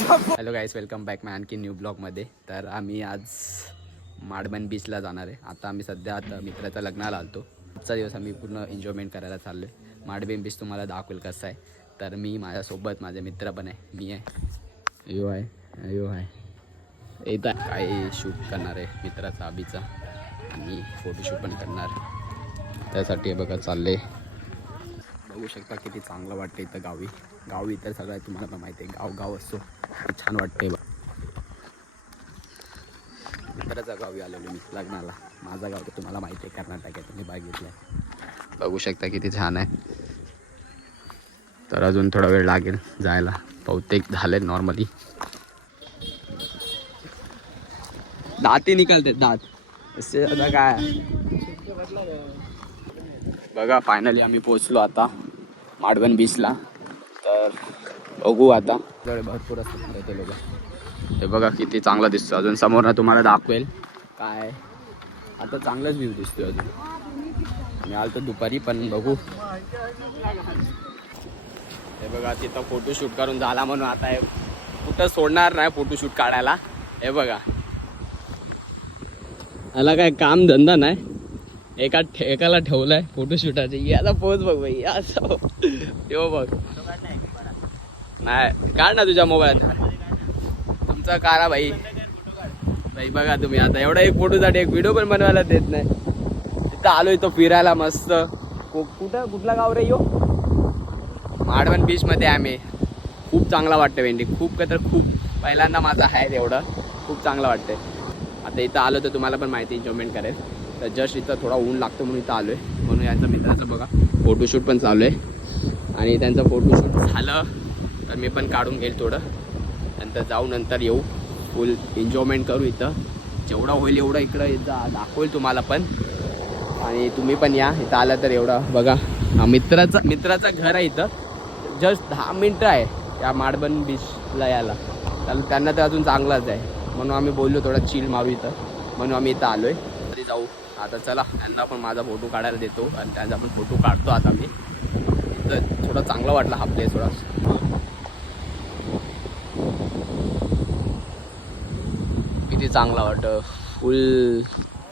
Hello guys welcome back my आणखी new ब्लॉगमध्ये तर आम्ही आज माडबन बीचला जाणार आहे. आता आम्ही सध्या आता मित्राच्या लग्नाला आलतो. आजचा दिवस आम्ही पूर्ण एन्जॉयमेंट करायला चाललो आहे माडबेन बीच तुम्हाला दाखवेल कसं आहे. तर मी माझ्यासोबत माझे मित्र पण आहे. मी आहे. यो आहे. यो आहे. येत आहे. काही शूट करणार आहे मित्राचा आबीचा. आणि फोटोशूट पण करणार. त्यासाठी हे बघा चालले. बघू शकता किती चांगलं वाटतं इथं गावी. गाव इतर सगळं तुम्हाला पण माहिती आहे गाव गाव असतो छान वाटते मित्राच्या गावी आलेलो मी लग्नाला. माझा गाव तर तुम्हाला माहिती आहे कर्नाटकात मी तुम्ही बघितलं आहे बघू शकता किती छान आहे. तर अजून थोडा वेळ लागेल जायला. बहुतेक झाले नॉर्मली दाती निकलते दात. असे आता काय? बघा फायनली आम्ही पोचलो आता माडवण बीचला तर बघू आता. भरपूर असतात ते लोक. हे बघा किती चांगला दिसतो. अजून समोर ना तुम्हाला दाखवेल. काय? आता चांगलाच व्ह्यू दिसतोय अजून. मी आलो तर दुपारी पण बघू. हे बघा तिथं फोटोशूट करून झाला म्हणून आता हे कुठं सोडणार नाही फोटोशूट काढायला. हे बघा. याला काय काम धंदा नाही. एका एकाला ठेवलाय फोटोशूटाचे याला पोच बघ असं ठेव बघ. नाही काढ ना तुझ्या मोबाईलात. तुमचा कारा भाई. भाई बघा तुम्ही आता एवढा एक फोटोसाठी एक व्हिडिओ पण बनवायला देत नाही. तिथं आलो इथं फिरायला मस्त. कुठं कुठला गाव रे यो? माडवण बीचमध्ये आम्ही. खूप चांगला वाटतं भेंडी. खूप का तर खूप. पहिल्यांदा माझा आहे एवढं खूप चांगलं वाटतंय. आता इथं आलो तर तुम्हाला पण माहिती एन्जॉयमेंट करेल. तर जस्ट इथं थोडा ऊन लागतो म्हणून इथं आलो आहे म्हणून यांचा मित्राचं बघा. फोटोशूट पण चालू आहे. आणि त्यांचं फोटोशूट झालं. तर मी पण काढून घेईल थोडं. नंतर जाऊ नंतर येऊ. फुल एन्जॉयमेंट करू इथं. जेवढा होईल एवढं इकडं इथं दाखवेल तुम्हाला पण. आणि तुम्ही पण या. इथं आलं तर एवढं. बघा हा मित्राचं मित्राचं घर आहे इथं. जस्ट दहा मिनटं आहे या माडबन बीचला यायला. तर त्यांना तर अजून चांगलाच आहे. म्हणून आम्ही बोललो थोडं चिल मारू इथं. म्हणून आम्ही इथं आलो आहे तरी जाऊ. आता चला त्यांना पण माझा फोटो काढायला देतो. आणि त्यांचा पण फोटो काढतो आता मी. इथं थोडा चांगला वाटला हा प्लेस थोडा. किती चांगला वाटतं? फुल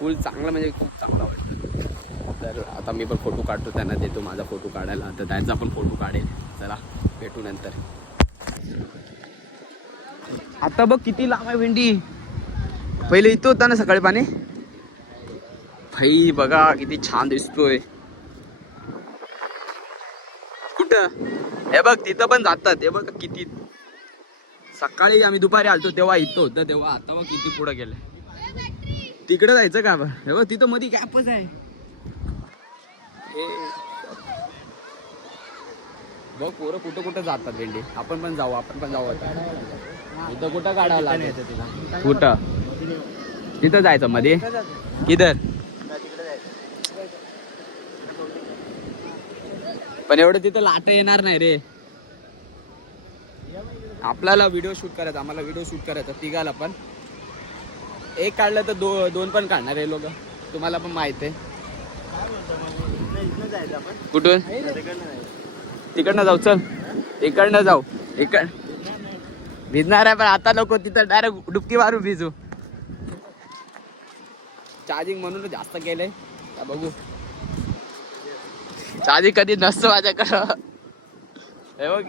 फुल चांगलं म्हणजे खूप चांगला वाटतं. तर आता मी पण फोटो काढतो त्यांना देतो माझा फोटो काढायला. तर त्यांचा पण फोटो काढेल. चला भेटू नंतर. आता बघ किती लांब आहे भेंडी. पहिले इथं होता ना सकाळी पाणी? भाई बघा किती छान दिसतोय. कुठं? हे बघ तिथं पण जातात. हे बघ किती सकाळी आम्ही दुपारी आलतो तेव्हा इथं होतं तेव्हा आता बघ किती पुढे गेलं तिकडे जायचं का बा हे तिथं मध्ये कॅपच आहे. बघ पोरं कुठं कुठं जातात भेंडी आपण पण जाऊ आपण पण जाऊ आता. इथं कुठं काढावं लागेल? कुठं? तिथं जायचं मध्ये किधर? पण एवढं तिथं लाट येणार नाही रे. आपल्याला व्हिडिओ शूट करायचा आम्हाला व्हिडिओ शूट करायचा तिघाला पण. एक काढलं तर दो दोन पण काढणार आहे लोक. तुम्हाला पण माहीत आहे. कुठून? तिकडनं जाऊ चल. इकडनं जाऊ. इकड भिजणार आहे पण आता लोक तिथं डायरेक्ट डुबकी मारू भिजू. चार्जिंग म्हणून जास्त केलंय. बघू. चार्जिंग कधी नसतं माझ्याकडं. हे बघ.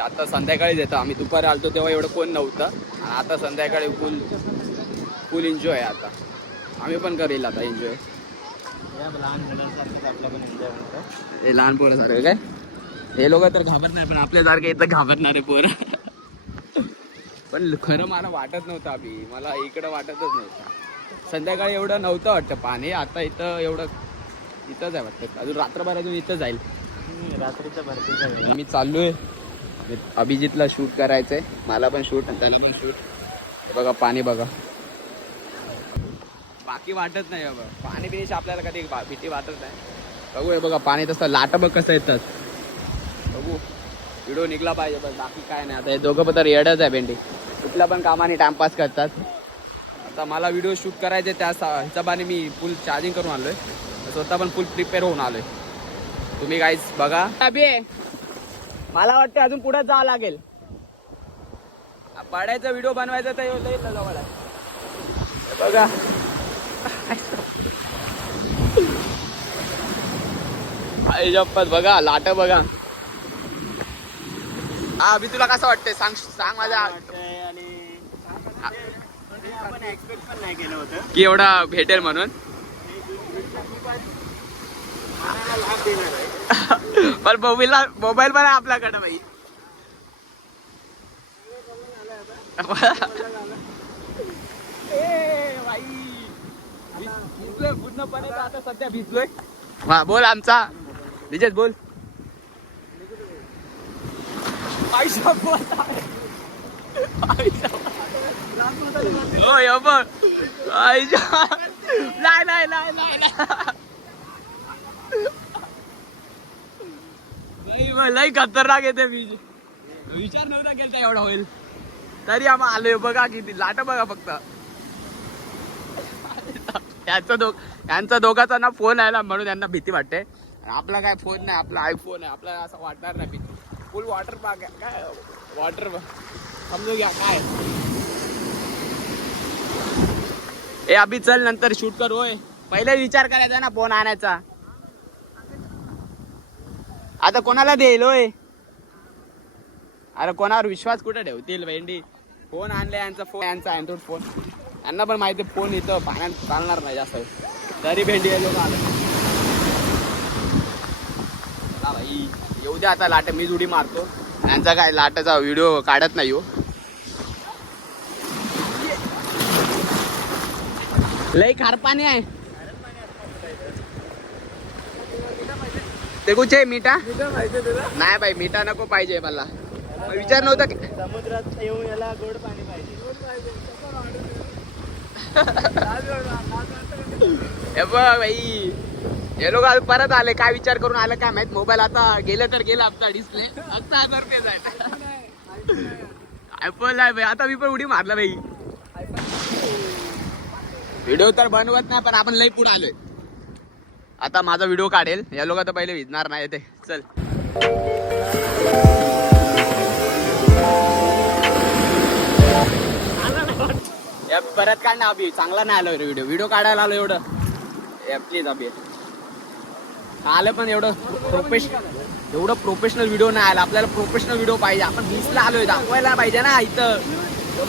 ते आता संध्याकाळीच येतं. आम्ही दुपारी आलतो तेव्हा एवढं कोण नव्हतं. आणि आता संध्याकाळी फुल फुल एन्जॉय आहे आता. आम्ही पण करेल आता एन्जॉय हे लहान पोरासारखं काय? हे लोक तर घाबरणार पण आपल्यासारखे इथं घाबरणारे पोरं. पण खरं मला वाटत नव्हतं अभि मला इकडं वाटतच नव्हतं. संध्याकाळी एवढं नव्हतं वाटतं पाणी आता इथं एवढं इथंच आहे वाटतं. अजून रात्रभर अजून इथं जाईल. रात्रीचं भरती मी चाललोय. अभिजितला शूट करायचंय. मला पण शूट आणि त्याला पण शूट. बघा पाणी बघा. बाकी वाटत नाही बाबा. पाणी बिनीची आपल्याला कधी भीती वाटत नाही. बघू हे बघा पाणी तसं लाट बघ कसं येतात. बघू. व्हिडिओ निघला पाहिजे बस बाकी काय नाही. आता हे दोघं पण तर येडच आहे भेंडी. कुठल्या पण कामाने टाइमपास करतात. आता मला व्हिडिओ शूट करायचे त्या हिशोबाने मी फुल चार्जिंग करून आलोय स्वतः पण फुल प्रिपेअर होऊन आलोय. तुम्ही काहीच बघा. अभि मला वाटतं अजून पुढे जावं लागेल. पडायचा व्हिडिओ बनवायचा तर जवळ आहे. हे बघा. आई जप्पत बघा लाट बघा. हा अभि तुला कसं वाटतंय? सांग सांग माझ्या आणि आपण एक्सपेक्ट पण नाही केलं होतं. की एवढा भेटेल म्हणून? पण मोबाईलला मोबाईल पण आहे आपल्याकडे भाई ए, भिजलोय पूर्णपणे आता सध्या भिजलोय हा बोल. आमचा विजय बोल हो, आयशा बोल नाही नाही नाही नाही नाही. नाही मग लई खतरनाक येते बीज. विचार नव्हता केलता एवढा होईल. तरी आम्ही आलोय बघा किती लाट बघा फक्त. यांचा दो यांचा दोघाचा ना फोन आहे ना म्हणून यांना भीती वाटते. आपला काय फोन नाही आपला आयफोन आहे. आपला असं वाटणार नाही भीती. फुल वॉटर पार्क आहे. काय वॉटर पार्क समजू घ्या काय ए अभि चल नंतर शूट करू होय. पहिले विचार करायचा ना फोन आणायचा. आता कोणाला देईल होय? अरे कोणावर विश्वास कुठे ठेवतील भेंडी? फोन आणले यांचा फोन यांचा अँड्रॉइड फोन. यांना पण माहिती फोन इथं पाण्यात चालणार नाही जास्त. तरी भेंडी हे चला भाई येऊ द्या आता लाट मी उडी मारतो. यांचा काय लाटाचा व्हिडिओ काढत नाही हो. लई खार पाणी आहे. ते कुठे आहे मीठा? नाही बाई मीठा नको पाहिजे मला. विचार नव्हता की- समुद्रात येऊन याला गोड पाणी पाहिजे. बाई. हे लोक आज परत आले. काय विचार करून आलं काय माहीत? मोबाईल आता गेलं तर गेला आपला डिस्प्ले फक्त हजार रुपये जाईल ऍपल आहे भाई आता मी पण उडी मारला भाई व्हिडिओ तर बनवत नाही पण आपण लई पुढे आलोय. आता माझा व्हिडिओ काढेल. या लोक आता पहिले भिजणार नाही ते चल. या परत काढ ना अभि. चांगला नाही आलो व्हिडिओ व्हिडिओ काढायला आलो एवढं. प्लीज अभि. आलं पण एवढं प्रोफेशनल एवढं प्रोफेशनल व्हिडिओ नाही आला. आपल्याला प्रोफेशनल व्हिडिओ पाहिजे. आपण बीचला आलोय. दाखवायला पाहिजे ना इथं.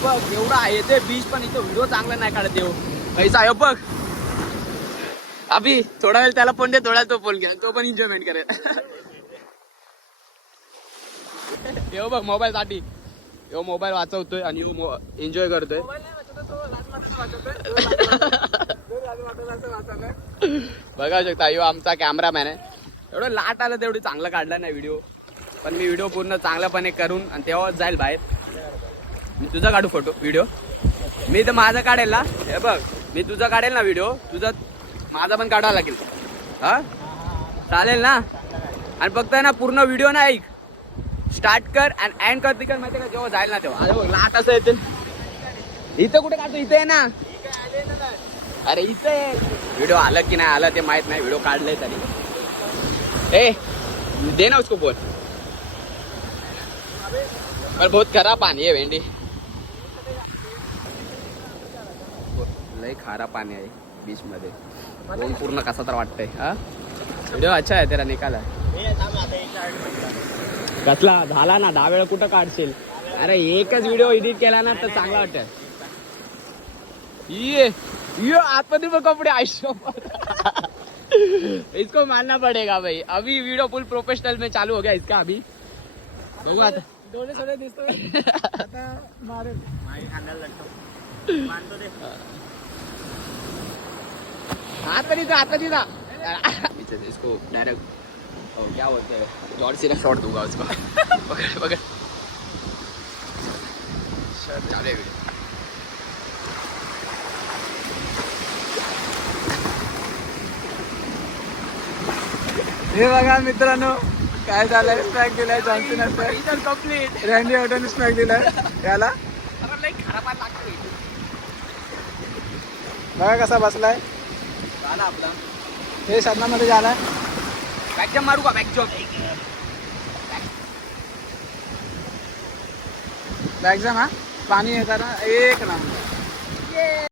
बघ एवढं आहे येते बीच पण इथं व्हिडिओ चांगला नाही काढत येऊ पैसा आहे बघ. अभि थोडा वेळ त्याला फोन दे थोडा तो फोन घ्या. तो पण एन्जॉयमेंट करेल. येऊ बघ मोबाईल साठी. यो मोबाईल वाचवतोय आणि यो एन्जॉय करतोय. बघा शकता यो आमचा कॅमेरामॅन आहे. एवढं लाट आलं तेवढं चांगलं काढलं नाही व्हिडिओ पण मी व्हिडिओ पूर्ण चांगल्यापणे करून आणि तेव्हाच जाईल बाहेर. मी तुझा काढू फोटो व्हिडिओ मी तर माझं काढेल ना. हे बघ मी तुझा काढेल ना व्हिडिओ तुझा माझा पण काढावा लागेल. हा? चालेल ना? आणि फक्त आहे ना पूर्ण व्हिडिओ ना ऐक. स्टार्ट कर आणि एंड कर तिकड माहिती का? जेव्हा जाईल ना तेव्हा. अरे हो, बघ लाट असं येते इथं कुठे काढतो? इथे आहे ना. अरे इथे व्हिडिओ आलं की नाही आलं ते माहीत नाही. व्हिडिओ काढले तरी. ए दे ना उसको बोल. पर बहुत खराब पाणी आहे भेंडी. लय खारा पाणी आहे. बीच मध्ये दोन पूर्ण कसा तर वाटतंय हा? व्हिडिओ अच्छा आहे तेरा निकाल आहे. कसला? झाला ना दहा वेळा कुठं काढशील? अरे एकच व्हिडिओ एडिट केला ना तर चांगला वाटत ये ये आतमध्ये बघ कपडे आयुष्य इसको मानना पड़ेगा भाई. अभी वीडियो फुल प्रोफेशनल में चालू हो गया इसका अभी. बघू आता. डोळे सगळे दिसतोय. आता मारेल. माझी खांद्याला लागतो मानतो ते. हाथ नहीं था हाथ नहीं था इसको डायरेक्ट ओ, क्या बोलते हैं जॉर्ज सीना शॉट दूँगा उसको पकड़ पकड़ चालू है वीडियो हे बघा मित्रांनो काय झालंय दिलाय जॉन्सन इधर कंप्लीट ऑटोने स्मॅक दिलाय याला बघा कसा बसलाय झाला आपला हे। साधनामध्ये झालाय बॅक जम्प मारू का बॅक जम्प बॅग हा पाणी येताना एक नंबर